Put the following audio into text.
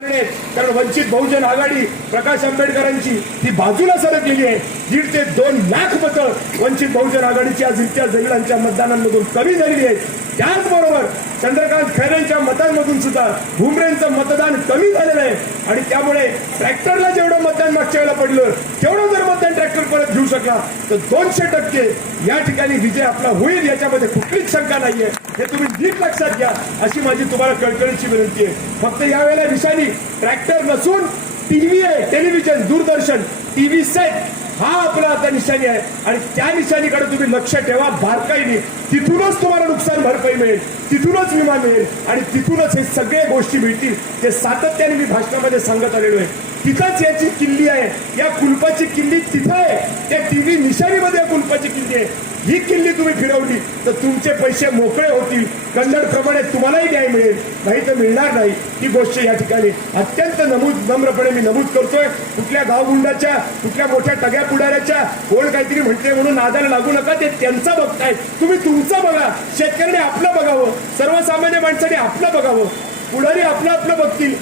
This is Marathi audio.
कारण वंचित बहुजन आघाडी प्रकाश आंबेडकरांची ही बाजूला सरकलेली आहे. 1.5 ते 2 लाख मतं वंचित बहुजन आघाडीची आज इम्तियाज जलीलांच्या मतदानांमधून कमी झालेली आहेत. त्याचबरोबर चंद्रकांत खैरेंच्या मतांमधून सुद्धा भुमरेंचं मतदान कमी झालेलं आहे आणि त्यामुळे ट्रॅक्टरला जेवढं मतदान मागच्या वेळेला पडलं तेवढं जर मतदान ट्रॅक्टर परत घेऊ शकला तर 200% या ठिकाणी विजय आपला होईल, याच्यामध्ये कुठलीच शंका नाहीये. हे तुम्ही नीट लक्षात घ्या अशी माझी तुम्हाला कळकळीची विनंती आहे. फक्त यावेळेला निशाणी ट्रॅक्टर नसून टीव्ही आहे, टेलिव्हिजन, दूरदर्शन, टीव्ही सेट हा आपला आता निशाणी आहे आणि त्या निशाणीकडे तुम्ही लक्ष ठेवा बारकाईने. तिथूनच तुम्हाला नुकसान भरपाई मिळेल, तिथूनच विमा मिळेल आणि तिथूनच हे सगळे गोष्टी मिळतील. ते सातत्याने मी भाषणामध्ये सांगत आलेलो आहे. तिथंच याची किल्ली आहे, या कुलपाची किल्ली तिथं आहे, त्या टीव्ही निशाणीमध्ये कुलपाची किल्ली आहे. ही किल्ली तुम्ही फिरवली तर तुमचे पैसे मोकळे होतील, कन्नडप्रमाणे तुम्हालाही न्याय मिळेल, नाही तर मिळणार नाही. ही गोष्ट या ठिकाणी अत्यंत नम्रपणे मी नमूद करतोय. कुठल्या गावगुंडाच्या, कुठल्या मोठ्या टग्या पुढाऱ्याच्या कोण काहीतरी म्हणते म्हणून नादाला लागू नका. ते त्यांचा बघताय, तुम्ही तुमचं बघा. शेतकऱ्याने आपलं बघावं, सर्वसामान्य माणसाने आपलं बघावं, पुढारी आपलं आपलं बघतील.